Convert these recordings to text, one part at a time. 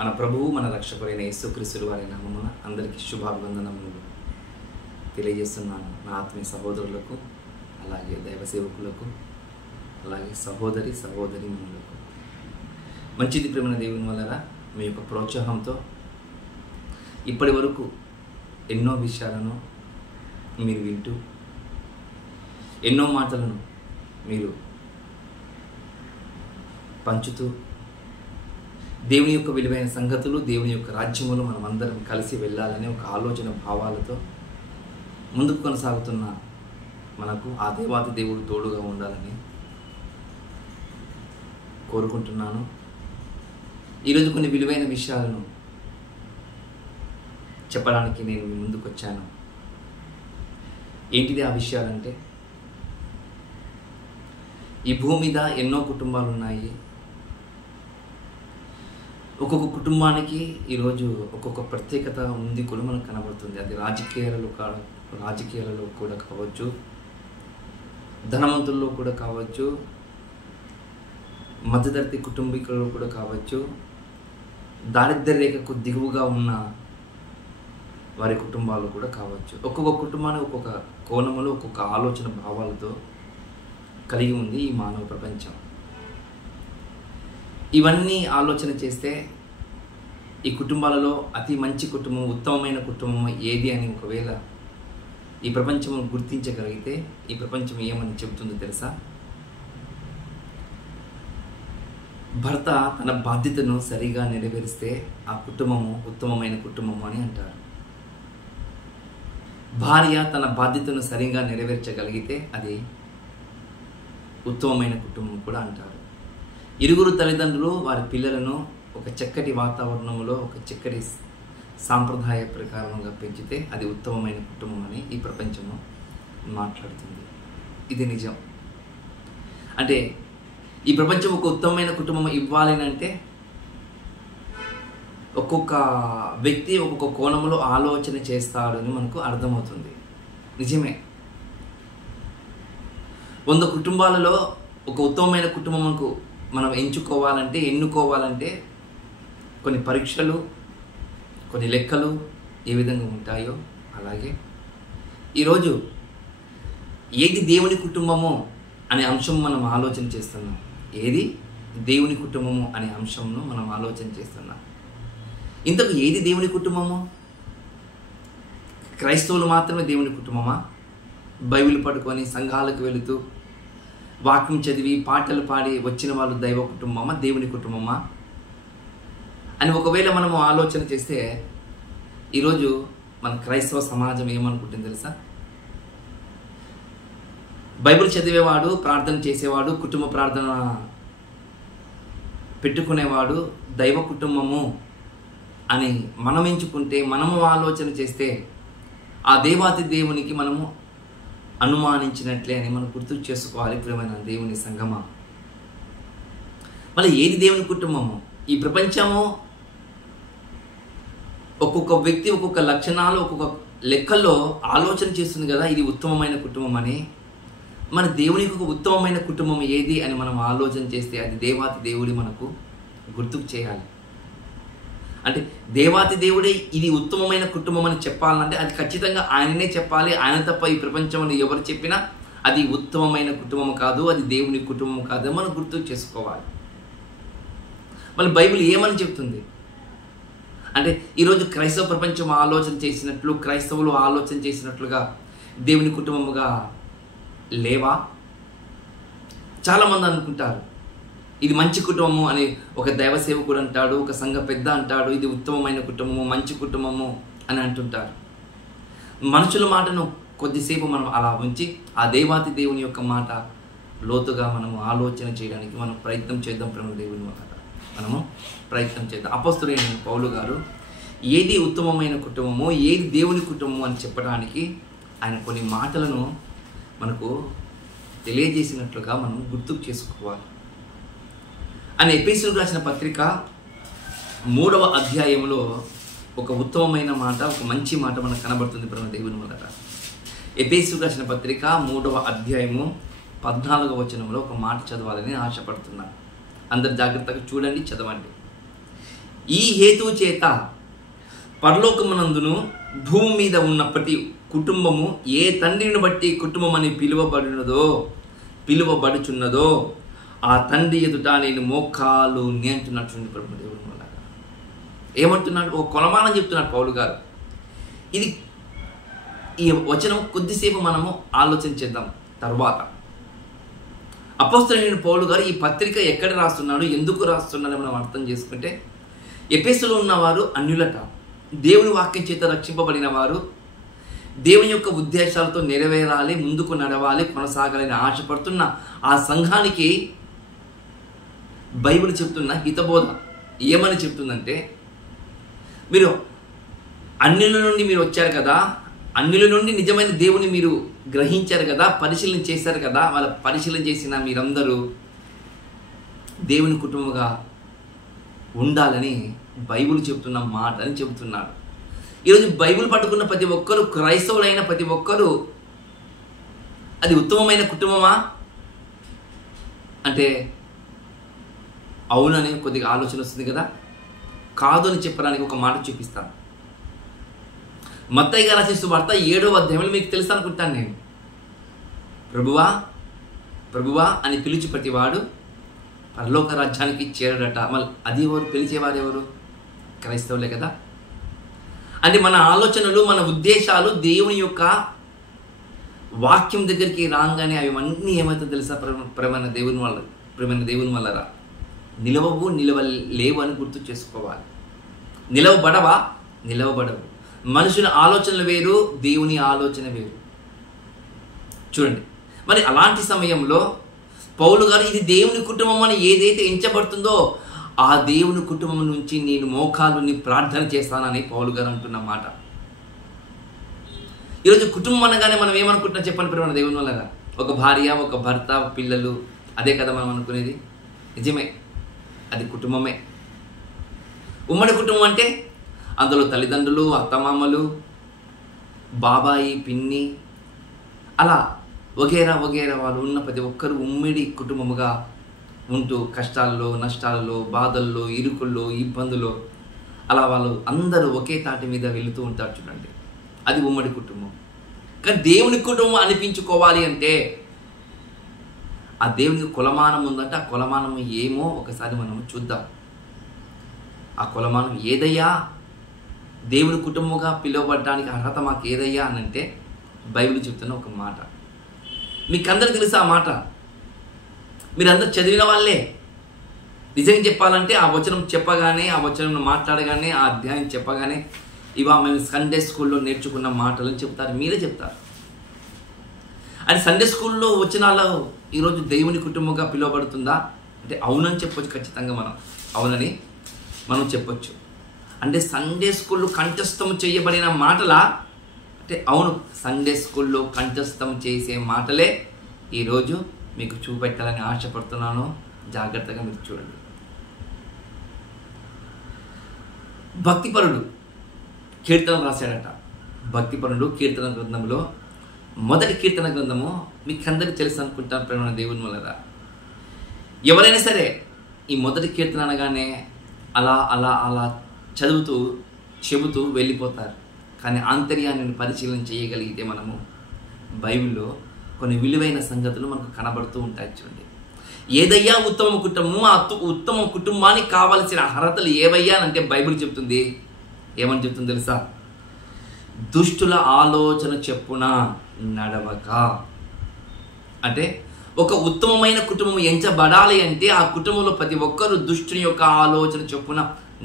మన ప్రభువు మన రక్షకుడైన యేసుక్రీస్తు వారి నామమున అందరికీ శుభాభివందనములు తెలియజేస్తున్నాను. నా ఆత్మీయ సహోదరులకు, అలాగే దైవ సేవకులకు, అలాగే సహోదరీమణులకు. మంచిది ప్రేమ దేవుని వలన మీ యొక్క ప్రోత్సాహంతో ఇప్పటి వరకు ఎన్నో విషయాలను మీరు వింటూ, ఎన్నో మాటలను మీరు పంచుతూ, దేవుని యొక్క విలువైన సంగతులు, దేవుని యొక్క రాజ్యములు మనం అందరం కలిసి వెళ్ళాలనే ఒక ఆలోచన భావాలతో ముందుకు కొనసాగుతున్న మనకు ఆ దేవాతి దేవుడు తోడుగా ఉండాలని కోరుకుంటున్నాను. ఈరోజు కొన్ని విలువైన విషయాలను చెప్పడానికి నేను మీ ముందుకు వచ్చాను. ఏంటిది ఆ విషయాలంటే, ఈ భూమి మీద ఎన్నో కుటుంబాలు ఉన్నాయి. ఒక్కొక్క కుటుంబానికి ఈరోజు ఒక్కొక్క ప్రత్యేకత ఉంది కూడా మనకు కనబడుతుంది. అది రాజకీయాలలో కూడా కావచ్చు, ధనవంతుల్లో కూడా కావచ్చు, మధ్యతరగతి కుటుంబీకులలో కూడా కావచ్చు, దారిద్ర్య రేఖకు దిగువగా ఉన్న వారి కుటుంబాలు కూడా కావచ్చు. ఒక్కొక్క కుటుంబాన్ని ఒక్కొక్క కోణములో ఒక్కొక్క ఆలోచన భావాలతో కలిగి ఉంది ఈ మానవ ప్రపంచం. ఇవన్నీ ఆలోచన చేస్తే ఈ కుటుంబాలలో అతి మంచి కుటుంబం, ఉత్తమమైన కుటుంబం ఏది అని ఒకవేళ ఈ ప్రపంచం గుర్తించగలిగితే ఈ ప్రపంచం ఏమని చెబుతుందో తెలుసా? భర్త తన బాధ్యతను సరిగా నెరవేరిస్తే ఆ కుటుంబము ఉత్తమమైన కుటుంబము అని అంటారు. భార్య తన బాధ్యతను సరిగా నెరవేర్చగలిగితే అది ఉత్తమమైన కుటుంబం కూడా అంటారు. ఇరుగురు తల్లిదండ్రులు వారి పిల్లలను ఒక చక్కటి వాతావరణంలో, ఒక చక్కటి సాంప్రదాయ ప్రకారంగా పెంచితే అది ఉత్తమమైన కుటుంబం అని ఈ ప్రపంచము మాట్లాడుతుంది. ఇది నిజం. అంటే ఈ ప్రపంచం ఒక ఉత్తమమైన కుటుంబం ఇవ్వాలి అంటే ఒక్కొక్క వ్యక్తి ఒక్కొక్క కోణంలో ఆలోచన చేస్తాడు అని మనకు అర్థమవుతుంది. నిజమే. 100 కుటుంబాలలో ఒక ఉత్తమమైన కుటుంబంకు మనం ఎన్నుకోవాలంటే కొన్ని పరీక్షలు, కొన్ని లెక్కలు ఏ విధంగా ఉంటాయో అలాగే ఈరోజు ఏది దేవుని కుటుంబము అనే అంశం మనం ఆలోచన చేస్తున్నాం. ఏది దేవుని కుటుంబము అనే అంశంను మనం ఆలోచన చేస్తున్నాం. ఇంతకు ఏది దేవుని కుటుంబము? క్రైస్తవులు మాత్రమే దేవుని కుటుంబమా? బైబిల్ పట్టుకొని సంఘాలకు వెళుతూ వాక్యం చదివి పాటలు పాడి వచ్చిన వాళ్ళు దైవ కుటుంబమా, దేవుని కుటుంబమా అని ఒకవేళ మనము ఆలోచన చేస్తే ఈరోజు మన క్రైస్తవ సమాజం ఏమనుకుంటుంది తెలుసా? బైబిల్ చదివేవాడు, ప్రార్థన చేసేవాడు, కుటుంబ ప్రార్థన పెట్టుకునేవాడు దైవ కుటుంబము అని మనం ఎంచుకుంటే, మనము ఆలోచన చేస్తే ఆ దేవాతి దేవునికి మనము అనుమానించినట్లే అని మనం గుర్తు చేసుకోవాలి. ప్రియమైన దేవుని సంగమా, మళ్ళీ ఏది దేవుని కుటుంబము? ఈ ప్రపంచము ఒక్కొక్క వ్యక్తి ఒక్కొక్క లక్షణాలు, ఒక్కొక్క లెక్కల్లో ఆలోచన చేస్తుంది కదా, ఇది ఉత్తమమైన కుటుంబం అని. మన దేవునికి ఒక ఉత్తమమైన కుటుంబం ఏది అని మనం ఆలోచన చేస్తే అది దేవాతి దేవుడి మనకు గుర్తుకు చేయాలి. అంటే దేవాతి దేవుడే ఇది ఉత్తమమైన కుటుంబం అని చెప్పాలంటే అది ఖచ్చితంగా ఆయననే చెప్పాలి. ఆయన తప్ప ఈ ప్రపంచంలో ఎవరు చెప్పినా అది ఉత్తమమైన కుటుంబం కాదు, అది దేవుని కుటుంబం కాదు మనం గుర్తు చేసుకోవాలి. మళ్ళీ బైబిల్ ఏమని చెప్తుంది అంటే, ఈరోజు క్రైస్తవ ప్రపంచం ఆలోచన చేసినట్లు, క్రైస్తవులు ఆలోచన చేసినట్లుగా దేవుని కుటుంబముగా లేవా? చాలామంది అనుకుంటారు ఇది మంచి కుటుంబము అని. ఒక దైవ సేవకుడు అంటాడు, ఒక సంఘ పెద్ద అంటాడు ఇది ఉత్తమమైన కుటుంబము, మంచి కుటుంబము అని అంటుంటారు. మనుషుల మాటను కొద్దిసేపు మనం అలా ఉంచి ఆ దేవాతి దేవుని యొక్క మాట లోతుగా మనము ఆలోచన చేయడానికి మనం ప్రయత్నం చేద్దాం. ప్రేమ దేవుని మాట మనము ప్రయత్నం చేద్దాం. అపోస్తలుడైన పౌలు గారు ఏది ఉత్తమమైన కుటుంబము, ఏది దేవుని కుటుంబము అని చెప్పడానికి ఆయన కొన్ని మాటలను మనకు తెలియజేసినట్లుగా మనం గుర్తుకు చేసుకోవాలి. ఆయన ఎఫెసీయులకు రాసిన పత్రిక 3వ అధ్యాయంలో ఒక ఉత్తమమైన మాట, ఒక మంచి మాట మనకు కనబడుతుంది. ప్రేమ దేవుని వలన ఎఫెసీయులకు రాసిన పత్రిక 3వ అధ్యాయము 14వ వచనంలో ఒక మాట చదవాలని ఆశపడుతున్నాను. అందరు జాగ్రత్తగా చూడండి, చదవండి. ఈ హేతువు చేత పరలోకమునందును భూమి మీద ఉన్న ప్రతి కుటుంబము ఏ తండ్రిని బట్టి కుటుంబం అని పిలువబడుచున్నదో ఆ తండ్రి ఎదుట నేను మోకాలు అంటున్నట్టు ప్రభుదేవుని వల్ల ఏమంటున్నాడు? ఒక కొలమానం చెప్తున్నాడు పౌలు గారు. ఇది ఈ వచనం కొద్దిసేపు మనము ఆలోచన చేద్దాం. తర్వాత అపోస్తలుడైన పౌలు గారు ఈ పత్రిక ఎక్కడ రాస్తున్నాడు, ఎందుకు రాస్తున్నాడో మనం అర్థం చేసుకుంటే, ఎఫెసులో ఉన్నవారు అన్యులట, దేవుని వాక్యం చేత రక్షింపబడిన వారు, దేవుని యొక్క ఉద్దేశాలతో నెరవేరాలి, ముందుకు నడవాలి, కొనసాగాలని ఆశపడుతున్న ఆ సంఘానికి బైబిల్ చెప్తున్న హితబోధ ఏమని చెప్తుందంటే, మీరు అన్యుల నుండి మీరు వచ్చారు కదా, అన్యుల నుండి నిజమైన దేవుని మీరు గ్రహించారు కదా, పరిశీలన చేశారు కదా, వాళ్ళ పరిశీలన చేసిన మీరందరూ దేవుని కుటుంబంగా ఉండాలని బైబిల్ చెప్తున్న మాట అని చెబుతున్నాడు. ఈరోజు బైబిల్ పట్టుకున్న ప్రతి ఒక్కరు, క్రైస్తవులైన ప్రతి ఒక్కరూ అది ఉత్తమమైన కుటుంబమా అంటే అవునని కొద్దిగా ఆలోచన వస్తుంది కదా. కాదు అని చెప్పడానికి ఒక మాట చూపిస్తాను. మత్తయి గారు రాసిన సువార్త 7వ అధ్యాయంలో మీకు తెలుసు అనుకుంటాను నేను. ప్రభువా ప్రభువా అని పిలిచి ప్రతివాడు పరలోక రాజ్యానికి చేరడట. మళ్ళీ అది ఎవరు? పిలిచేవారు ఎవరు? క్రైస్తవులే కదా. అంటే మన ఆలోచనలు, మన ఉద్దేశాలు దేవుని యొక్క వాక్యం దగ్గరికి రాగానే అవి అన్నీ ఏమవుతుందో తెలుసా? ప్రేమైన దేవుని వల్లరా నిలవలేవు అని గుర్తు చేసుకోవాలి. నిలవబడవు. మనుషుల ఆలోచనలు వేరు, దేవుని ఆలోచన వేరు. చూడండి, మరి అలాంటి సమయంలో పౌలు గారు ఇది దేవుని కుటుంబం అని ఏదైతే ఎంచబడుతుందో ఆ దేవుని కుటుంబం నుంచి నేను మోకాలుని ప్రార్థన చేస్తానని పౌలు గారు అంటున్న మాట. ఈరోజు కుటుంబం అనగానే మనం ఏమనుకుంటున్నాం చెప్పండి ప్రేమ దేవుని వల్ల? ఒక భార్య, ఒక భర్త, పిల్లలు, అదే కదా మనం అనుకునేది. నిజమే, అది కుటుంబమే. ఉమ్మడి కుటుంబం అంటే అందులో తల్లిదండ్రులు, అత్తమామలు, బాబాయి, పిన్ని, అలా వగేరా వాళ్ళు ఉన్న ప్రతి ఒక్కరు ఉమ్మడి కుటుంబముగా ఉంటూ కష్టాల్లో, నష్టాల్లో, బాధల్లో, ఇరుకుల్లో, ఇబ్బందుల్లో అలా వాళ్ళు అందరూ ఒకే తాటి మీద వెళుతూ ఉంటారు. చూడండి, అది ఉమ్మడి కుటుంబం. కానీ దేవుని కుటుంబం అనిపించుకోవాలి అంటే ఆ దేవునికి కొలమానం ఉందంటే ఆ కొలమానం ఏమో ఒకసారి మనం చూద్దాం. ఆ కొలమానం ఏదయ్యా? దేవుని కుటుంబంగా పిలువబడడానికి అర్హత మాకు ఏదయ్యా అని అంటే బైబిల్ చెప్తున్న ఒక మాట. మీకందరూ తెలుసు ఆ మాట, మీరందరూ చదివిన వాళ్ళే. నిజంగా చెప్పాలంటే ఆ వచనం చెప్పగానే, ఆ వచనం మాట్లాడగానే, ఆ అధ్యాయం చెప్పగానే ఇవా మేము సండే స్కూల్లో నేర్చుకున్న మాటలని చెప్తారు, మీరే చెప్తారు. అది సండే స్కూల్లో వచనాలు ఈరోజు దేవుని కుటుంబంగా పిలువబడుతుందా అంటే అవునని చెప్పొచ్చు. ఖచ్చితంగా మనం అవునని మనం చెప్పొచ్చు. అంటే సండే స్కూల్లో కంఠస్థం చేయబడిన మాటలా అంటే అవును, సండే స్కూల్లో కంఠస్థం చేసే మాటలే ఈరోజు మీకు చూపెట్టాలని ఆశపడుతున్నాను. జాగ్రత్తగా మీరు చూడండి. భక్తిపరుడు కీర్తన రాశాడట. భక్తిపరుడు కీర్తన గ్రంథంలో మొదటి కీర్తన గ్రంథము మీకు అందరికీ తెలుసు అనుకుంటాను ప్రేమ దేవుని వల్ల. ఎవరైనా సరే ఈ మొదటి కీర్తన అనగానే అలా అలా అలా చదువుతూ చెబుతూ వెళ్ళిపోతారు. కానీ ఆంతర్యాన్ని పరిశీలన చేయగలిగితే మనము బైబిల్లో కొన్ని విలువైన సంగతులు మనకు కనబడుతూ ఉంటాయి. చూడండి, ఏదయ్యా ఉత్తమ కుటుంబము, ఆ ఉత్తమ కుటుంబానికి కావలసిన అర్హతలు ఏవయ్యా అంటే బైబిల్ చెప్తుంది. ఏమని చెప్తుంది తెలుసా? దుష్టుల ఆలోచన చెప్పున నడవక. అంటే ఒక ఉత్తమమైన కుటుంబం ఎంచబడాలి అంటే ఆ కుటుంబంలో ప్రతి ఒక్కరూ దుష్టుని యొక్క ఆలోచన చెప్పున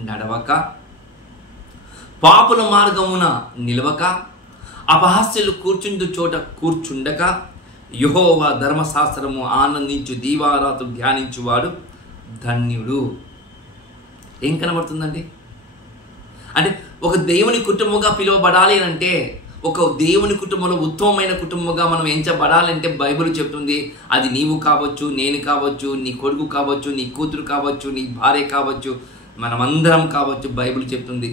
నడవక, పాపుల మార్గమున నిలవక, అపహాస్యులు కూర్చుండు చోట కూర్చుండక, యెహోవా ధర్మశాస్త్రము ఆనందించు దీవారాత్రులు ధ్యానించువాడు ధన్యుడు. ఏం కనబడుతుందండి? అంటే ఒక దేవుని కుటుంబంగా పిలువబడాలి అంటే, ఒక దేవుని కుటుంబంలో ఉత్తమమైన కుటుంబంగా మనం ఎంచబడాలంటే బైబిల్ చెప్తుంది అది నీవు కావచ్చు, నేను కావచ్చు, నీ కొడుకు కావచ్చు, నీ కూతురు కావచ్చు, నీ భార్య కావచ్చు, మనమందరం కావచ్చు. బైబిల్ చెప్తుంది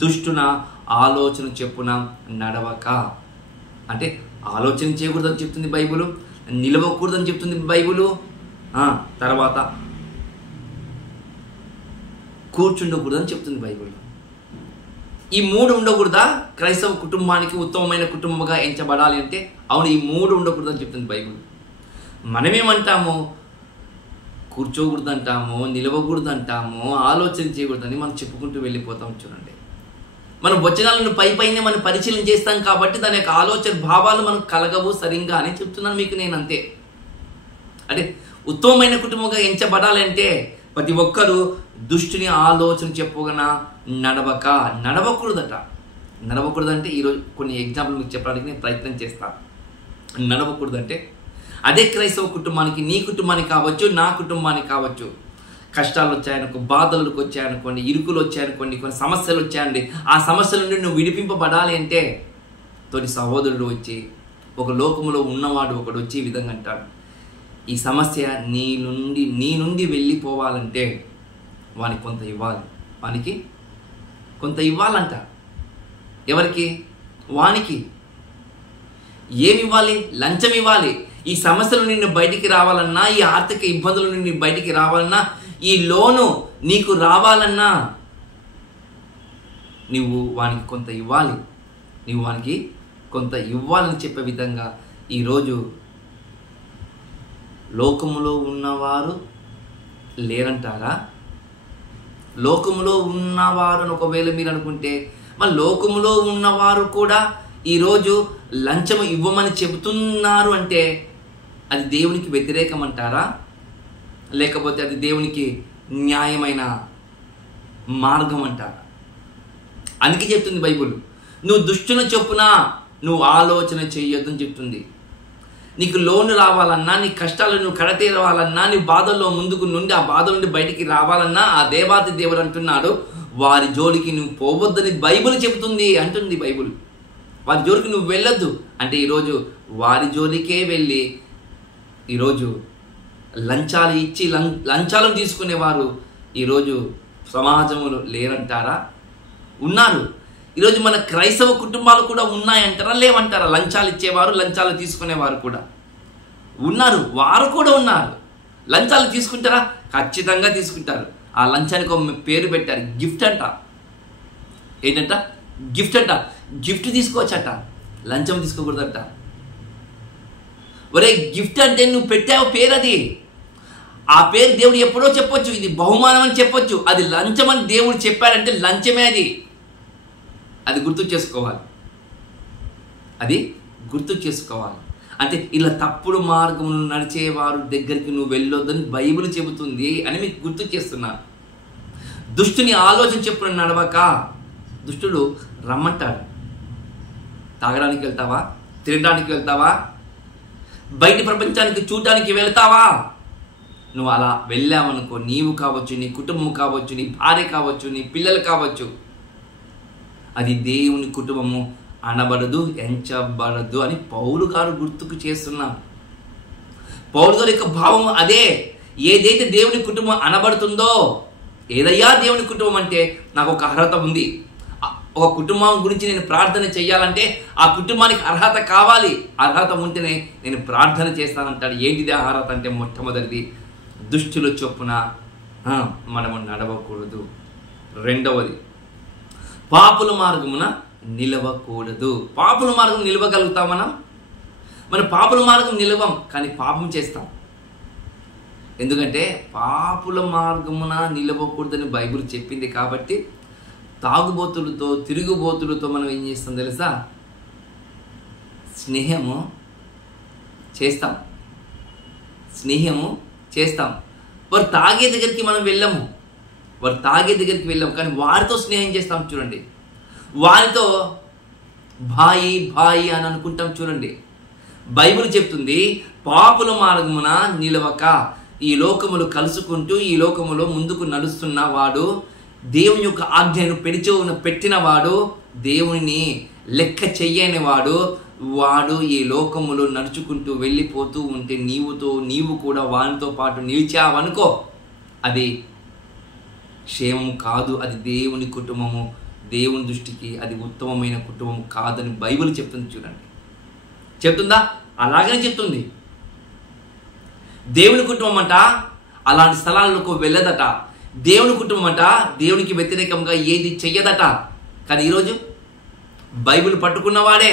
దుష్టున ఆలోచన చెప్పున నడవక. అంటే ఆలోచన చేయకూడదని చెప్తుంది బైబిల్, నిలవకూడదని చెప్తుంది బైబిల్. తర్వాత కూర్చుండకూడదని చెప్తుంది బైబిల్. ఈ 3 ఉండకూడదా క్రైస్తవ కుటుంబానికి ఉత్తమమైన కుటుంబంగా ఎంచబడాలి అంటే? అవును, ఈ 3 ఉండకూడదని చెప్తుంది బైబిల్. మనమేమంటాము? కూర్చోకూడదంటాము, నిలవకూడదంటాము, ఆలోచన చేయకూడదని మనం చెప్పుకుంటూ వెళ్ళిపోతాం. చూడండి, మనం వచనాలను పైనే మనం పరిశీలన చేస్తాం కాబట్టి దాని యొక్క ఆలోచన భావాలు మనకు కలగవు సరిగ్గా అని చెప్తున్నాను మీకు నేను. అంతే. అంటే ఉత్తమమైన కుటుంబంగా ఎంచబడాలంటే ప్రతి ఒక్కరూ దుష్టుని ఆలోచన చెప్పుగా నడవకూడదట. నడవకూడదంటే ఈరోజు కొన్ని ఎగ్జాంపుల్ మీకు చెప్పడానికి నేను ప్రయత్నం చేస్తాను. నడవకూడదంటే అదే క్రైస్తవ కుటుంబానికి, నీ కుటుంబానికి కావచ్చు, నా కుటుంబానికి కావచ్చు, కష్టాలు వచ్చాయనుకో, బాధలకు వచ్చాయనుకోండి, ఇరుకులు వచ్చాయనుకోండి, కొన్ని సమస్యలు వచ్చాయండి, ఆ సమస్యల నుండి నువ్వు విడిపింపబడాలి అంటే తోటి సహోదరుడు వచ్చి, ఒక లోకములో ఉన్నవాడు ఒకడు వచ్చి ఈ విధంగా అంటాడు, ఈ సమస్య నీ నుండి వెళ్ళిపోవాలంటే వానికి కొంత ఇవ్వాలి. వానికి కొంత ఇవ్వాలంట. ఎవరికి? వానికి. ఏమి ఇవ్వాలి? లంచం ఇవ్వాలి. ఈ సమస్యల నుండి బయటికి రావాలన్నా, ఈ ఆర్థిక ఇబ్బందుల నుండి బయటికి రావాలన్నా, ఈ లోను నీకు రావాలన్నా నువ్వు వానికి కొంత ఇవ్వాలి. నువ్వు వానికి కొంత ఇవ్వాలని చెప్పే విధంగా ఈరోజు లోకములో ఉన్నవారు లేరంటారా? లోకములో ఉన్నవారు అని ఒకవేళ మీరు అనుకుంటే, మరి లోకములో ఉన్నవారు కూడా ఈరోజు లంచం ఇవ్వమని చెబుతున్నారు అంటే అది దేవునికి వ్యతిరేకం అంటారా? లేకపోతే అది దేవునికి న్యాయమైన మార్గం అంటారా? అందుకే చెప్తుంది బైబుల్, నువ్వు దుష్టుల చొప్పున నువ్వు ఆలోచన చెయ్యొద్దని చెప్తుంది. నీకు లోను రావాలన్నా, నీ కష్టాలు నువ్వు కడతీరవాలన్నా, నీ బాధల్లో ముందుకు నుండి ఆ బాధ నుండి బయటికి రావాలన్నా ఆ దేవాతి దేవుడు అంటున్నాడు, వారి జోలికి నువ్వు పోవద్దని బైబుల్ చెబుతుంది అంటుంది బైబుల్. వారి జోలికి నువ్వు వెళ్ళొద్దు అంటే ఈరోజు వారి జోలికే వెళ్ళి ఈరోజు లంచాలు ఇచ్చి లంచాలను తీసుకునేవారు ఈరోజు సమాజంలో లేరంటారా? ఉన్నారు. ఈరోజు మన క్రైస్తవ కుటుంబాలు కూడా ఉన్నాయంటారా? లేవంటారా? లంచాలు ఇచ్చేవారు, లంచాలు తీసుకునేవారు కూడా ఉన్నారు. వారు కూడా ఉన్నారు. లంచాలు తీసుకుంటారా? ఖచ్చితంగా తీసుకుంటారు. ఆ లంచానికి ఒక పేరు పెట్టారు, గిఫ్ట్ అంట. ఏంటంట? గిఫ్ట్ అంట. గిఫ్ట్ తీసుకోవచ్చట, లంచం తీసుకోకూడదంట. ఒరే, గిఫ్ట్ అంటే నువ్వు పెట్టావు పేరు, అది ఆ పేరు దేవుడు ఎప్పుడో చెప్పొచ్చు, ఇది బహుమానం అని చెప్పొచ్చు. అది లంచం అని దేవుడు చెప్పాడంటే లంచమే అది. అది గుర్తు చేసుకోవాలి. అది గుర్తు చేసుకోవాలి. అంటే ఇలా తప్పుడు మార్గమును నడిచేవారు దగ్గరికి నువ్వు వెళ్ళొద్దని బైబిల్ చెబుతుంది అని మీకు గుర్తు చేస్తున్నాను. దుష్టుని ఆలోచన చెప్పున నడవక, దుష్టుడు రమ్మంటాడు. తాగడానికి వెళ్తావా? తినడానికి వెళ్తావా? బయట ప్రపంచానికి చూడడానికి వెళ్తావా? నువ్వు అలా వెళ్ళావనుకో, నీవు కావచ్చు, నీ కుటుంబం కావచ్చు, నీ భార్య కావచ్చు, నీ పిల్లలు కావచ్చు, అది దేవుని కుటుంబము అనబడదు, ఎంచబడదు అని పౌలు గారు గుర్తుకు చేస్తున్నారు. పౌలు గారి యొక్క భావం అదే. ఏదైతే దేవుని కుటుంబం అనబడుతుందో, ఏదయ్యా దేవుని కుటుంబం అంటే నాకు ఒక అర్హత ఉంది, ఒక కుటుంబం గురించి నేను ప్రార్థన చేయాలంటే ఆ కుటుంబానికి అర్హత కావాలి, అర్హత ఉంటేనే నేను ప్రార్థన చేస్తానంటాడు. ఏంటిది అర్హత అంటే మొట్టమొదటిది దుష్టుల చొప్పున మనము నడవకూడదు. రెండవది పాపుల మార్గమున నిలవకూడదు. పాపుల మార్గం నిలవగలుగుతాం మన పాపుల మార్గం నిలవం, కానీ పాపం చేస్తాం. ఎందుకంటే పాపుల మార్గమున నిలవకూడదని బైబిల్ చెప్పింది కాబట్టి తాగుబోతులతో, తిరుగుబోతులతో మనం ఏం చేస్తాం తెలుసా? స్నేహము చేస్తాం. వారు తాగే దగ్గరికి మనం వెళ్ళము, కానీ వారితో స్నేహం చేస్తాం. చూడండి, వారితో భాయి అని అనుకుంటాం. చూడండి, బైబిల్ చెప్తుంది పాపుల మార్గమున నిలవక, ఈ లోకములు కలుసుకుంటూ ఈ లోకములో ముందుకు నడుస్తున్న వాడు, దేవుని యొక్క ఆజ్ఞను పెట్టిన వాడు, దేవుని లెక్క చెయ్యని వాడు ఈ లోకములో నడుచుకుంటూ వెళ్ళిపోతూ ఉంటే నీవు కూడా వానితో పాటు నిలిచావనుకో, అది క్షేమము కాదు, అది దేవుని కుటుంబము, దేవుని దృష్టికి అది ఉత్తమమైన కుటుంబం కాదని బైబిల్ చెప్తుంది. చూడండి, చెప్తుందా? అలాగనే చెప్తుంది. దేవుని కుటుంబం అంట అలాంటి స్థలాలకు వెళ్ళదట. దేవుని కుటుంబం అంట దేవునికి వ్యతిరేకంగా ఏది చెయ్యదట. కానీ ఈరోజు బైబిల్ పట్టుకున్నవాడే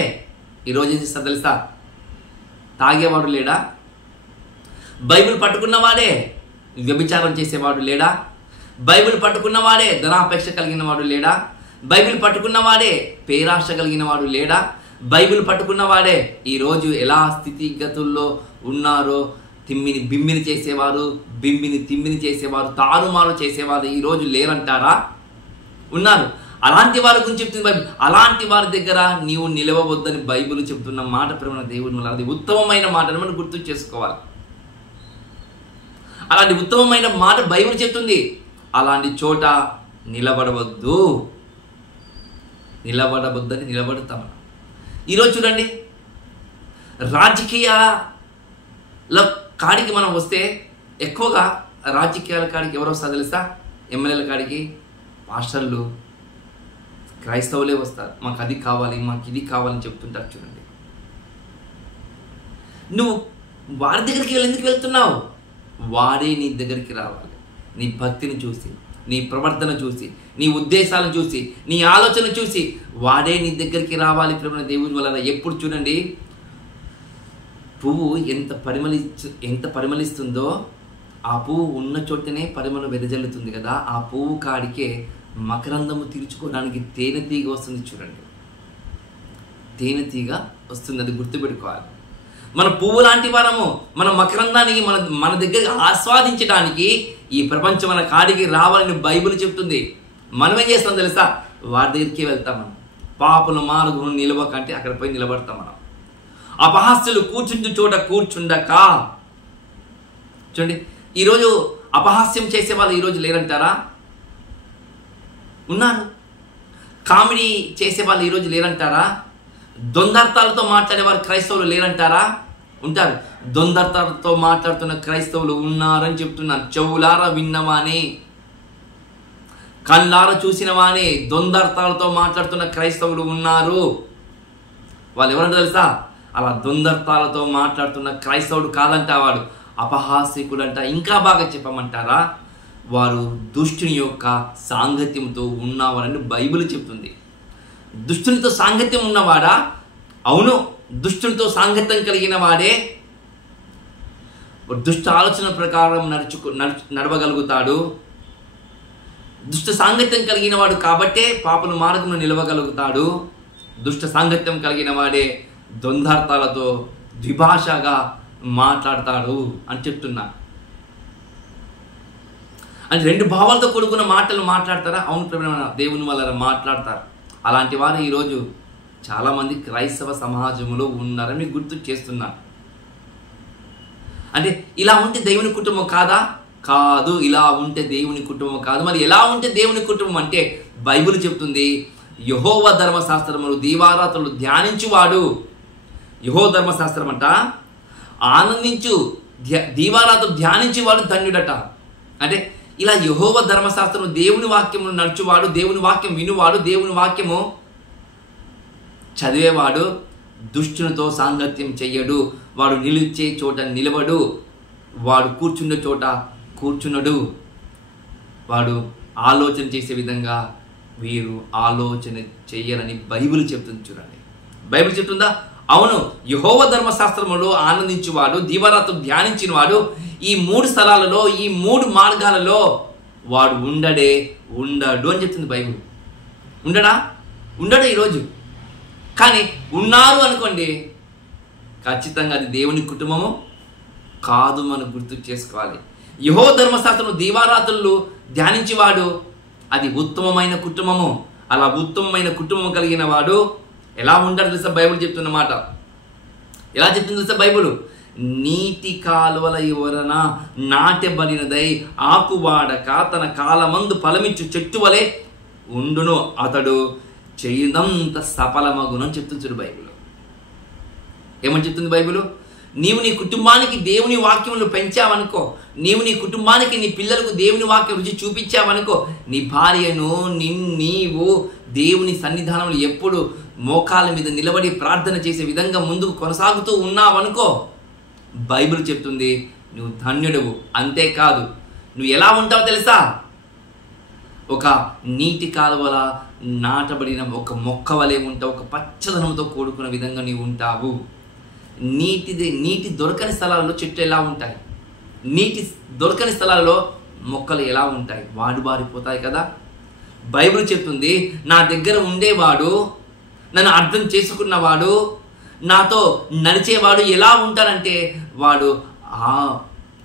ఈరోజు ఏం చేస్తా తెలుసా? తాగేవాడు లేడా? బైబిల్ పట్టుకున్నవాడే వ్యభిచారం చేసేవాడు లేడా? బైబిల్ పట్టుకున్నవాడే ధనాపేక్ష కలిగిన వాడు లేడా? బైబిల్ పట్టుకున్నవాడే పేరాశ కలిగిన వాడు లేడా? బైబిల్ పట్టుకున్నవాడే ఈరోజు ఎలా స్థితిగతుల్లో ఉన్నారో బిమ్మిని చేసేవారు, తిమ్మిని చేసేవారు, తారుమారు చేసేవారు ఈరోజు లేరంటారా? ఉన్నారు. అలాంటి వారి గురించి చెప్తుంది బైబిల్. అలాంటి వారి దగ్గర నీవు నిలవవద్దని బైబిల్ చెప్తున్న మాట ప్రేమ దేవుని వల్ల అది ఉత్తమమైన మాటను మనం గుర్తు చేసుకోవాలి. అలాంటి ఉత్తమమైన మాట బైబిల్ చెప్తుంది. అలాంటి చోట నిలబడవద్దని నిలబడతాం. ఈరోజు చూడండి, రాజకీయాల కాడికి మనం వస్తే ఎక్కువగా రాజకీయాల కాడికి ఎవరు వస్తారు తెలుసా? ఎమ్మెల్యేల కాడికి పాస్టర్లు, క్రైస్తవులే వస్తారు. మాకు అది కావాలి, మాకు ఇది కావాలని చెప్తుంటారు. చూడండి, నువ్వు వారి దగ్గరికి ఎందుకు వెళ్తున్నావు? వాడే నీ దగ్గరికి రావాలి. నీ భక్తిని చూసి, నీ ప్రవర్తన చూసి, నీ ఉద్దేశాలను చూసి, నీ ఆలోచన చూసి వాడే నీ దగ్గరికి రావాలి. ప్రేమ దేవుని వలన ఎప్పుడు చూడండి, పువ్వు ఎంత పరిమళిస్తుందో ఆ పువ్వు ఉన్న చోటనే పరిమళం వెదజల్లుతుంది కదా. ఆ పువ్వు కాడికే మకరందము తీర్చుకోవడానికి తేనెతీగ వస్తుంది. చూడండి, తేనెతీగ వస్తుంది, అది గుర్తుపెట్టుకోవాలి. మన పువ్వు లాంటి వారము, మన మకరందాన్ని మన దగ్గర ఆస్వాదించడానికి ఈ ప్రపంచం మన కాడికి రావాలని బైబిల్ చెప్తుంది. మనం ఏం చేస్తాం తెలుసా? వారి దగ్గరికి వెళ్తాం. మనం పాపుల మార్గం నిలవకంటే అక్కడ పోయి నిలబడతాం. మనం అపహాస్యులు కూర్చుంటు చోట కూర్చుండక. చూడండి, ఈరోజు అపహాస్యం చేసే వాళ్ళు ఈరోజు లేరంటారా? ఉన్నారు. కామెడీ చేసే వాళ్ళు ఈరోజు లేరంటారా? దొందర్థాలతో మాట్లాడేవారు క్రైస్తవులు లేరంటారా? ఉంటారు. దొందర్థాలతో మాట్లాడుతున్న క్రైస్తవులు ఉన్నారని చెప్తున్నాను. చెవులారా విన్నవానే, కళ్ళారా చూసినవానే దొందర్థాలతో మాట్లాడుతున్న క్రైస్తవులు ఉన్నారు. వాళ్ళు ఎవరంటే తెలుసా? అలా దొందర్థాలతో మాట్లాడుతున్న క్రైస్తవుడు కాదంట, వాడు అపహాస్యకుడంట. ఇంకా బాగా చెప్పమంటారా? వారు దుష్టుని యొక్క సాంగత్యంతో ఉన్నవారని బైబిల్ చెప్తుంది. దుష్టునితో సాంగత్యం ఉన్నవాడా? అవును, దుష్టునితో సాంగత్యం కలిగిన వాడే దుష్ట ఆలోచన ప్రకారం నడవగలుగుతాడు. దుష్ట సాంగత్యం కలిగిన వాడు కాబట్టే పాపల మార్గంలో నిలవగలుగుతాడు. దుష్ట సాంగత్యం కలిగిన వాడే ద్వందార్థాలతో ద్విభాషగా మాట్లాడతాడు అని చెప్తున్నా. అంటే రెండు భావాలతో కూడుకున్న మాటలు మాట్లాడతారా? అవును ప్రేమ దేవుని వల్ల మాట్లాడతారు. అలాంటి వారు ఈరోజు చాలామంది క్రైస్తవ సమాజంలో ఉన్నారని గుర్తు చేస్తున్నా. అంటే ఇలా ఉంటే దేవుని కుటుంబం కాదా? కాదు, ఇలా ఉంటే దేవుని కుటుంబం కాదు. మరి ఎలా ఉంటే దేవుని కుటుంబం అంటే బైబిల్ చెప్తుంది, యెహోవా ధర్మశాస్త్రములు దీవారాత్రులు ధ్యానించువాడు. యెహోవా ధర్మశాస్త్రం అంట ఆనందించు దీవారాత్రులు ధ్యానించేవాడు ధన్యుడట. అంటే ఇలా యెహోవా ధర్మశాస్త్రం దేవుని వాక్యమును నడుచువాడు, దేవుని వాక్యం వినువాడు, దేవుని వాక్యము చదివేవాడు దుష్టునితో సాంగత్యం చెయ్యడు. వాడు నిలిచే చోట నిలబడు, వాడు కూర్చున్న చోట కూర్చున్నడు. వాడు ఆలోచన చేసే విధంగా వీరు ఆలోచన చెయ్యరని బైబిల్ చెప్తుంది. చూడండి, బైబిల్ చెప్తుందా? అవును, యెహోవా ధర్మశాస్త్రములో ఆనందించువాడు, దీవారాత్రులు ధ్యానించిన వాడు ఈ 3 స్థలాలలో, ఈ 3 మార్గాలలో వాడు ఉండడు అని చెప్తుంది బైబిల్. ఉండడా ఈరోజు? కానీ ఉన్నారు అనుకోండి, ఖచ్చితంగా అది దేవుని కుటుంబము కాదు. మనం గుర్తు చేసుకోవాలి. యెహోవా ధర్మశాస్త్రము దీవారాత్రులు ధ్యానించేవాడు అది ఉత్తమమైన కుటుంబము. అలా ఉత్తమమైన కుటుంబం కలిగిన వాడు ఎలా ఉంటాడు తెలుసా? బైబిల్ చెప్తున్న మాట ఎలా చెప్తుంది తెలుసా? బైబిల్, నీటి కాలువల ఎవరన నాటబడినదై ఆకువాడక తన కాలమందు ఫలమిచ్చు చెట్టు వలె ఉండును, అతడు చేయదంత సఫలమగును అని చెప్తుంది చూడు బైబిల్. ఏమని చెప్తుంది బైబిల్? నీవు నీ కుటుంబానికి దేవుని వాక్యములు పెంచావనుకో, నీవు నీ కుటుంబానికి నీ పిల్లలకు దేవుని వాక్యం రుచి చూపించావనుకో, నీ భార్యను నీవు దేవుని సన్నిధానంలో ఎప్పుడు మోకాల మీద నిలబడి ప్రార్థన చేసే విధంగా ముందుకు కొనసాగుతూ ఉన్నావనుకో, బైబిల్ చెప్తుంది నువ్వు ధన్యుడవు. అంతేకాదు, నువ్వు ఎలా ఉంటావో తెలుసా? ఒక నీటి కాలువల నాటబడిన ఒక మొక్క వలె ఉంటావు. ఒక పచ్చదనంతో కూడుకున్న విధంగా నీవు ఉంటావు. నీటి దొరకని స్థలాల్లో చెట్లు ఎలా ఉంటాయి? నీటి దొరకని స్థలాల్లో మొక్కలు ఎలా ఉంటాయి? వాడిపోతాయి కదా. బైబిల్ చెప్తుంది, నా దగ్గర ఉండేవాడు, నన్ను అర్థం చేసుకున్నవాడు, నాతో నడిచేవాడు ఎలా ఉంటాడంటే వాడు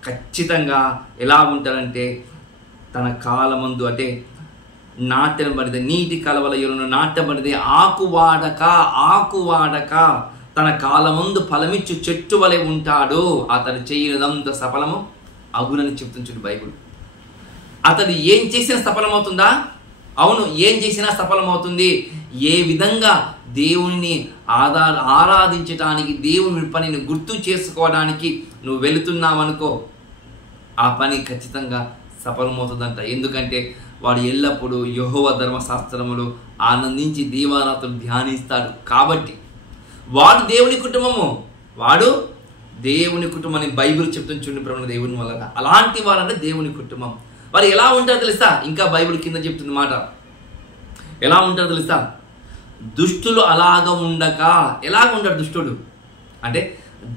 ఖచ్చితంగా ఎలా ఉంటాడంటే తన కాలమందు అంటే నాటబడితే నీటి కలవల యొరను నాటబడితే ఆకువాడక తన కాలమందు ఫలమిచ్చు చెట్టు వలె ఉంటాడు. అతడు చేయనిదంతా సఫలము అగునని చెప్తుంది బైబిల్. అతడు ఏం చేసినా సఫలమవుతుందా? అవును, ఏం చేసినా సఫలమవుతుంది. ఏ విధంగా దేవుని ఆరాధించటానికి, దేవుని పనిని గుర్తు చేసుకోవడానికి నువ్వు వెళుతున్నావనుకో, ఆ పని ఖచ్చితంగా సఫలమవుతుందంట. ఎందుకంటే వాడు ఎల్లప్పుడూ యెహోవా ధర్మశాస్త్రములు ఆనందించి దీవారాత్రులు ధ్యానిస్తాడు. కాబట్టి వాడు దేవుని కుటుంబాన్ని బైబిల్ చెప్తుంది చూడండి ప్రభువుని దేవుని వల్ల. అలాంటి వారంటే దేవుని కుటుంబం. వారు ఎలా ఉంటారో తెలుసా? ఇంకా బైబిల్ కింద చెప్తుంది మాట. ఎలా ఉంటారో తెలుసా? దుష్టులు అలాగ ఉండక. ఎలాగ ఉంటాడు దుష్టుడు అంటే?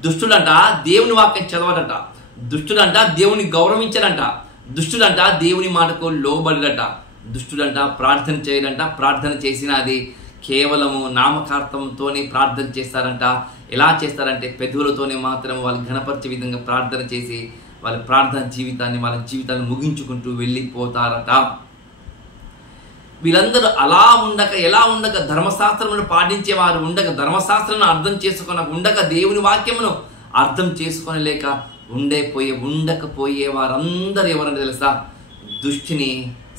దుష్టుడంట దేవుని వాక్యం చదవడట, దుష్టుడంట దేవుని గౌరవించడంట, దుష్టుడంట దేవుని మాటకు లోబడట, దుష్టుడంట ప్రార్థన చేయడంట. ప్రార్థన చేసిన అది కేవలము నామకార్థంతోనే ప్రార్థన చేస్తారంట. ఎలా చేస్తారంటే పెదవులతోనే మాత్రం వాళ్ళు ఘనపరిచే విధంగా ప్రార్థన చేసి వాళ్ళ ప్రార్థన వాళ్ళ జీవితాన్ని ముగించుకుంటూ వెళ్ళిపోతారట. వీళ్ళందరూ ఎలా ఉండక ధర్మశాస్త్రమును పాటించేవారు ఉండక, ధర్మశాస్త్రాన్ని అర్థం ఉండక, దేవుని వాక్యమును అర్థం చేసుకోలేక ఉండకపోయే వారందరూ ఎవరంటే తెలుసా? దుష్టుని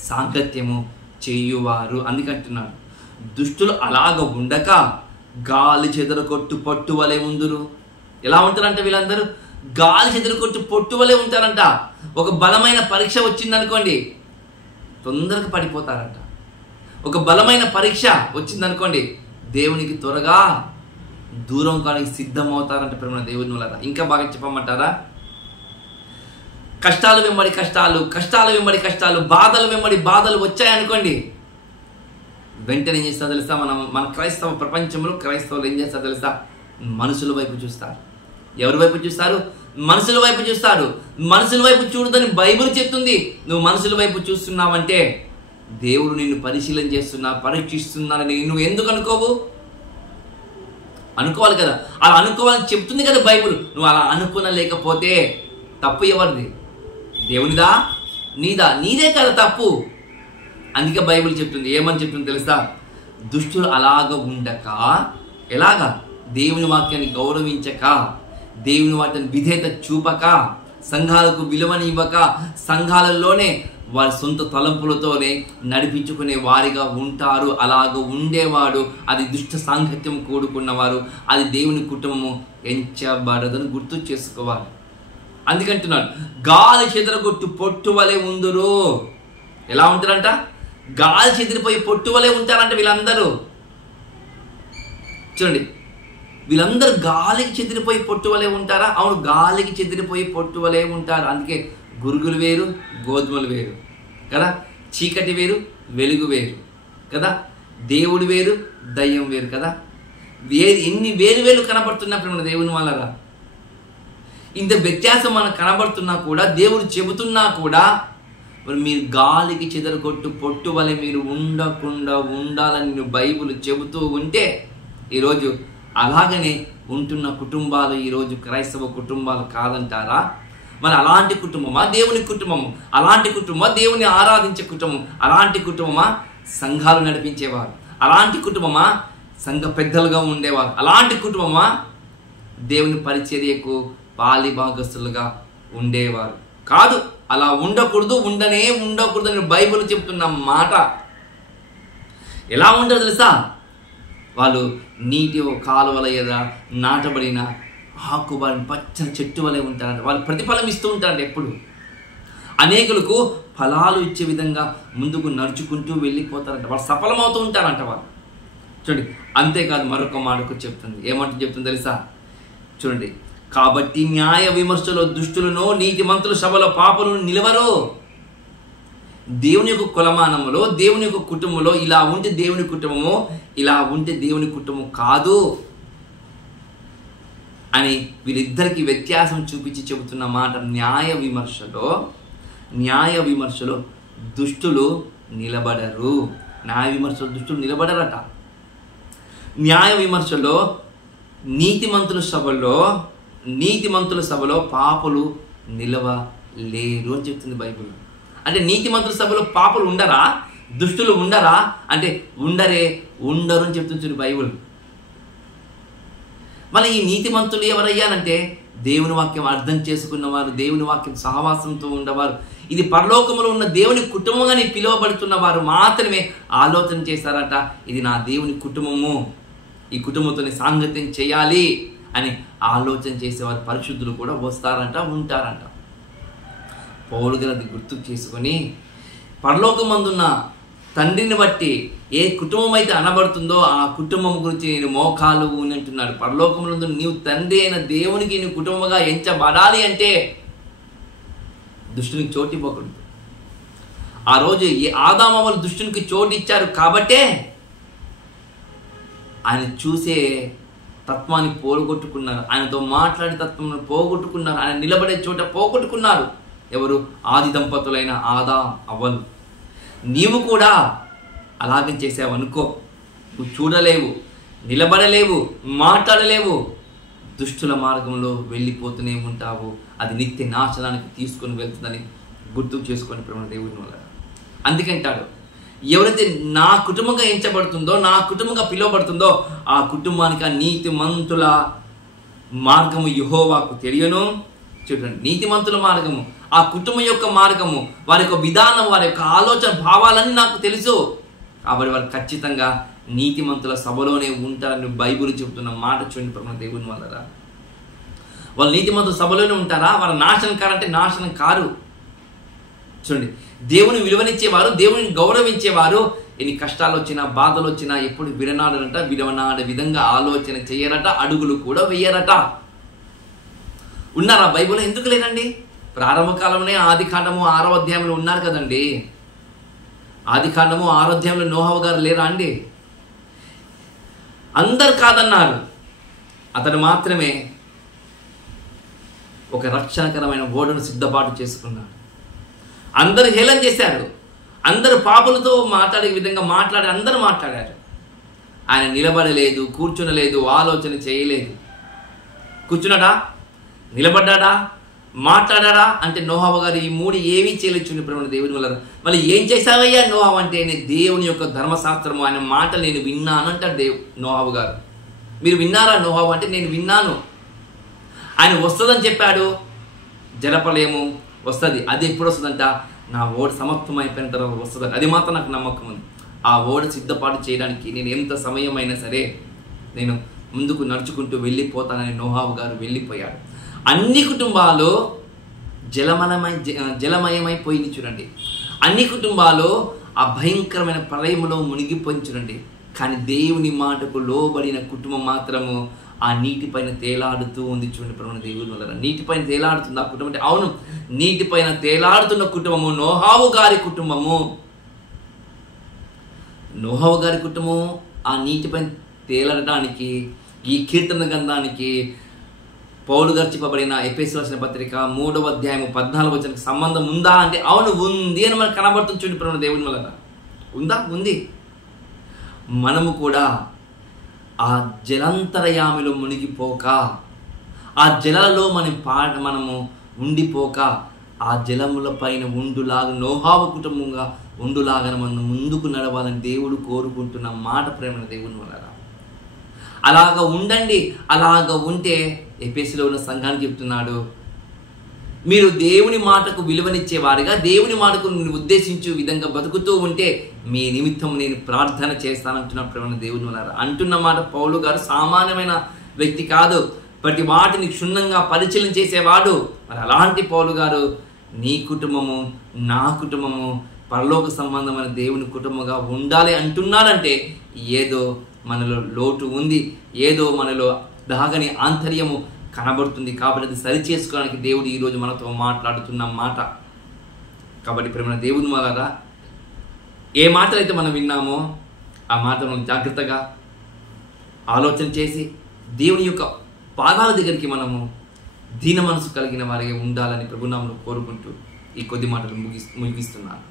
సాంగత్యము చేయువారు. అందుకంటున్నాడు, దుష్టులు అలాగ ఉండక గాలి చెదరకొట్టు పొట్టు వలె ఉందురు. ఎలా ఉంటారంటే వీళ్ళందరూ గాలి చెదరకొట్టు పొట్టు వలె ఉంటారంట. ఒక బలమైన పరీక్ష వచ్చిందనుకోండి, తొందరగా పడిపోతారంట. ఒక బలమైన పరీక్ష వచ్చిందనుకోండి, దేవునికి త్వరగా దూరం కానీ సిద్ధమవుతారంట ప్రేమ దేవుని వల్ల. ఇంకా బాగా చెప్పమంటారా? కష్టాలు వెంబడి కష్టాలు, బాధలు వెంబడి బాధలు వచ్చాయనుకోండి, వెంటనే ఏం చేస్తారు తెలుసా? మన క్రైస్తవ ప్రపంచంలో క్రైస్తవులు ఏం చేస్తారు తెలుసా? మనుషుల వైపు చూస్తారు. ఎవరి వైపు చూస్తారు? మనుషుల వైపు చూస్తారు. మనుషుల వైపు చూడదని బైబిల్ చెప్తుంది. నువ్వు మనుషుల వైపు చూస్తున్నావంటే దేవుడు నిన్ను పరీక్షిస్తున్నానని నువ్వు ఎందుకు అనుకోవు? అనుకోవాలి కదా. అలా అనుకోవాలని చెప్తుంది కదా బైబిల్. నువ్వు అలా అనుకోనలేకపోతే తప్పు ఎవరిది? దేవునిదా? నీదా? నీదే కదా తప్పు. అందుకే బైబిల్ చెప్తుంది, ఏమని చెప్తుంది తెలుసా? దుష్టులు అలాగ ఉండక, ఎలాగా? దేవుని వాక్యాన్ని గౌరవించక, దేవుని వాక్యాన్ని విధేయత చూపక, సంఘాలకు విలువనివ్వక, సంఘాలలోనే వారి సొంత తలంపులతోనే నడిపించుకునే వారిగా ఉంటారు. అలాగ ఉండేవాడు అది దుష్ట సాంగత్యం కూడుకున్నవారు, అది దేవుని కుటుంబము ఎంచబడదని గుర్తు చేసుకోవాలి. అందుకంటున్నాడు, గాలి చెదరగొట్టు పొట్టు వలె ఉందురు. ఎలా ఉంటారంట? గాలి చెదిరిపోయి పొట్టు వలె ఉంటారంట వీళ్ళందరూ. చూడండి, వీళ్ళందరూ గాలికి చెదిరిపోయి పొట్టు వలె ఉంటారా? అవును, గాలికి చెదిరిపోయి పొట్టు వలె ఉంటారు. అందుకే గురుగులు వేరు, గోధుమలు వేరు కదా. చీకటి వేరు, వెలుగు వేరు కదా. దేవుడు వేరు, దయ్యం వేరు కదా. ఎన్ని వేరు కనబడుతున్నా ప్రేమ దేవుని వల్ల. ఇంత వ్యత్యాసం మనకు కనబడుతున్నా కూడా, దేవుడు చెబుతున్నా కూడా, మరి మీరు గాలికి చెదరగొట్టు పొట్టు వలె మీరు ఉండకుండా ఉండాలని బైబిల్ చెబుతూ ఉంటే, ఈరోజు అలాగనే ఉంటున్న కుటుంబాలు ఈరోజు క్రైస్తవ కుటుంబాలు కాదంటారా? మరి అలాంటి కుటుంబమా దేవుని కుటుంబము? అలాంటి కుటుంబమా దేవుని ఆరాధించే కుటుంబం? అలాంటి కుటుంబమా సంఘాలు నడిపించేవారు? అలాంటి కుటుంబమా సంఘ పెద్దలుగా ఉండేవారు? అలాంటి కుటుంబమా దేవుని పరిచర్యకు పాలి భాగస్తులుగా ఉండేవారు? కాదు, అలా ఉండకూడదు అని బైబిల్ చెప్తున్న మాట. ఎలా ఉంటారు తెలుసా? వాళ్ళు నీటి కాలువల ఎదుర నాటబడిన ఆకుబారిన పచ్చని చెట్టు వలె ఉంటారంట. వాళ్ళు ప్రతిఫలం ఇస్తూ ఉంటారంట. ఎప్పుడు అనేకులకు ఫలాలు ఇచ్చే విధంగా ముందుకు నడుచుకుంటూ వెళ్ళిపోతారంట. వాళ్ళు సఫలమవుతూ ఉంటారంట వాళ్ళు. చూడండి, అంతేకాదు మరొక మాటకు చెప్తుంది. చెప్తుంది తెలుసా? చూడండి, కాబట్టి న్యాయ విమర్శలో దుష్టులను, నీతిమంతుల సభలో పాపులను నిలవరు. దేవుని యొక్క కొలమానములో, దేవుని యొక్క కుటుంబంలో ఇలా ఉంటే దేవుని కుటుంబము, ఇలా ఉంటే దేవుని కుటుంబం కాదు అని వీళ్ళిద్దరికి వ్యత్యాసం చూపించి చెబుతున్న మాట. న్యాయ విమర్శలో దుష్టులు నిలబడరు. న్యాయ విమర్శలో దుష్టులు నిలబడరట. న్యాయ విమర్శలో నీతిమంతుల సభలో పాపులు నిలవలేరు అని చెప్తుంది బైబిల్. అంటే నీతిమంతుల సభలో పాపులు ఉండరా, దుష్టులు ఉండరా అంటే ఉండరు అని చెప్తుంది బైబిల్. మళ్ళీ ఈ నీతిమంతులు ఎవరయ్యానంటే దేవుని వాక్యం అర్థం చేసుకున్నవారు, దేవుని వాక్యం సహవాసంతో ఉన్నవారు, ఇది పరలోకములో ఉన్న దేవుని కుటుంబంగానే పిలువబడుతున్న వారు మాత్రమే ఆలోచన చేశారట, ఇది నా దేవుని కుటుంబము, ఈ కుటుంబంతోనే సాంగత్యం చేయాలి అని ఆలోచన చేసేవారు పరిశుద్ధులు కూడా వస్తారంట, ఉంటారంట. పౌలు గారు అది గుర్తు చేసుకొని పరలోకమందున్న తండ్రిని బట్టి ఏ కుటుంబం అయితే అనబడుతుందో ఆ కుటుంబం గురించి నేను మోకాలు ఊని అంటున్నాడు. పరలోకములో నీవు తండ్రి అయిన దేవునికి నీ కుటుంబంగా ఎంచబడాలి అంటే దుష్టునికి చోటు ఇవ్వకూడదు. ఆ రోజు ఈ ఆదామవలు దుష్టునికి చోటు ఇచ్చారు కాబట్టే ఆయన చూసే తత్వాన్ని పోగొట్టుకున్నారు, ఆయనతో మాట్లాడే తత్వాన్ని పోగొట్టుకున్నారు, ఆయన నిలబడే చోట పోగొట్టుకున్నారు. ఎవరు? ఆది దంపతులైన ఆదాం అవ్వలు. నీవు కూడా అలాగే చేసావు అనుకో, నువ్వు చూడలేవు, నిలబడలేవు, మాట్లాడలేవు, దుష్టుల మార్గంలో వెళ్ళిపోతూనే ఉంటావు. అది నిత్య నాశనానికి తీసుకొని వెళ్తుందని గుర్తు చేసుకొని ప్రేమ దేవుని వల్ల. అందుకంటాడు, ఎవరైతే నా కుటుంబంగా ఎంచబడుతుందో, నా కుటుంబంగా పిలువబడుతుందో ఆ కుటుంబానికి ఆ నీతిమంతుల మార్గము యెహోవాకు తెలియను. చూడండి, నీతిమంతుల మార్గము, ఆ కుటుంబం యొక్క మార్గము, వారి యొక్క విధానం, వారి యొక్క ఆలోచన భావాలన్నీ నాకు తెలుసు కాబట్టి వారు ఖచ్చితంగా నీతిమంతుల సభలోనే ఉంటారని బైబిల్ చెబుతున్న మాట చూడండి ప్రేమ దేవుని వల్ల. వాళ్ళు నీతిమంతుల సభలోనే ఉంటారా? వారు నాశనం కారంటే నాశనం కారు. చూడండి, దేవుని విలువనిచ్చేవారు, దేవుని గౌరవించేవారు ఎన్ని కష్టాలు వచ్చినా, బాధలు వచ్చినా ఎప్పుడు విడనాడరట, విడవనాడే విధంగా ఆలోచన చేయరట, అడుగులు కూడా వెయ్యరట. ఉన్నారా బైబిల్లో? ఎందుకు లేదండి? ప్రారంభ కాలంలోనే ఆది కాండము 6వ అధ్యాయంలో ఉన్నారు కదండి. ఆది కాండము 6వ అధ్యాయంలో నోహవు గారు లేరా అండి? అందరు కాదన్నారు, అతడు మాత్రమే ఒక రక్షణకరమైన ఓడను సిద్ధపాటు చేసుకున్నాడు. అందరు హేళన చేశారు, అందరు పాపులతో మాట్లాడే విధంగా అందరూ మాట్లాడారు. ఆయన నిలబడలేదు, కూర్చునలేదు, ఆలోచన చేయలేదు. కూర్చున్నాడా, నిలబడ్డా, మాట్లాడా అంటే నోహవ గారు ఈ 3 ఏమీ చేయలేచుండి ప్రేమ దేవుని వల్ల. మళ్ళీ ఏం చేశావయ్యా నోహవ అంటే, నేను దేవుని యొక్క ధర్మశాస్త్రము, ఆయన మాటలు నేను విన్నాను అంటాడు నోహవ గారు. మీరు విన్నారా నోహవ అంటే? నేను విన్నాను. ఆయన వస్తుందని చెప్పాడు, జలప్రలయము వస్తుంది. అది ఎప్పుడు వస్తుందంట? నా ఓడ సమాప్తం అయిపోయిన తర్వాత వస్తుంది. అది మాత్రం నాకు నమ్మకం ఉంది. ఆ ఓడ సిద్ధపాటు చేయడానికి నేను ఎంత సమయం అయినా సరే నేను ముందుకు నడుచుకుంటూ వెళ్ళిపోతానని నోహావు గారు వెళ్ళిపోయాడు. అన్ని కుటుంబాలు జలమయమైపోయింది చూడండి. అన్ని కుటుంబాలు ఆ భయంకరమైన ప్రళయములో మునిగిపోయింది చూడండి. కానీ దేవుని మాటకు లోబడిన కుటుంబం మాత్రము ఆ నీటిపైన తేలాడుతూ ఉంది చూడండి ప్రేమ దేవుని వల్ల. నీటిపైన తేలాడుతుంది ఆ కుటుంబం అంటే, అవును, నీటిపైన తేలాడుతున్న కుటుంబము నోహావు గారి కుటుంబము. నోహావు గారి కుటుంబం ఆ నీటిపైన తేలడానికి ఈ కీర్తన గ్రంథానికి పౌలు గారు చెప్పబడిన ఎఫెసీయులకు రాసిన పత్రిక 3వ అధ్యాయం 14వ వచనానికి సంబంధం ఉందా అంటే, అవును ఉంది అని మనకు కనబడుతుంది చూడండి ప్రేమ దేవుని వల్ల. ఉందా? ఉంది. మనము కూడా ఆ జలంతరయామిలో మునిగిపోక, ఆ జలాలలో మనము ఉండిపోక, ఆ జలముల పైన ఉండులాగా నోహావు కుటుంబంగా ఉండులాగా మనం ముందుకు నడవాలని దేవుడు కోరుకుంటున్న మాట ప్రేమ దేవుని వల్ల. అలాగ ఉండండి. అలాగ ఉంటే ఎఫెసీలో ఉన్న సంఘానికి చెప్తున్నాడు, మీరు దేవుని మాటకు విలువనిచ్చేవారుగా, దేవుని మాటకు ఉద్దేశించే విధంగా బతుకుతూ ఉంటే మీ నిమిత్తం నేను ప్రార్థన చేస్తానంటున్న ప్రేమ దేవుని వల్ల అంటున్న మాట. పౌలు గారు సామాన్యమైన వ్యక్తి కాదు, ప్రతి వాటిని క్షుణ్ణంగా పరిశీలన చేసేవాడు. మరి అలాంటి పౌలు గారు నీ కుటుంబము, నా కుటుంబము పరలోక సంబంధమైన దేవుని కుటుంబంగా ఉండాలి అంటున్నాడంటే ఏదో మనలో లోటు ఉంది, ఏదో మనలో దాగని ఆంతర్యము కనబడుతుంది. కాబట్టి అది సరి చేసుకోవడానికి దేవుడు ఈరోజు మనతో మాట్లాడుతున్న మాట. కాబట్టి ప్రేమ దేవుని వల్ల ఏ మాటలైతే మనం విన్నామో ఆ మాటలను జాగ్రత్తగా ఆలోచన చేసి దేవుని యొక్క పాదాల దగ్గరికి మనము దీన మనసు కలిగిన వారిగా ఉండాలని ప్రభునామములో కోరుకుంటూ ఈ కొద్ది మాటలు ముగిస్తున్నాను.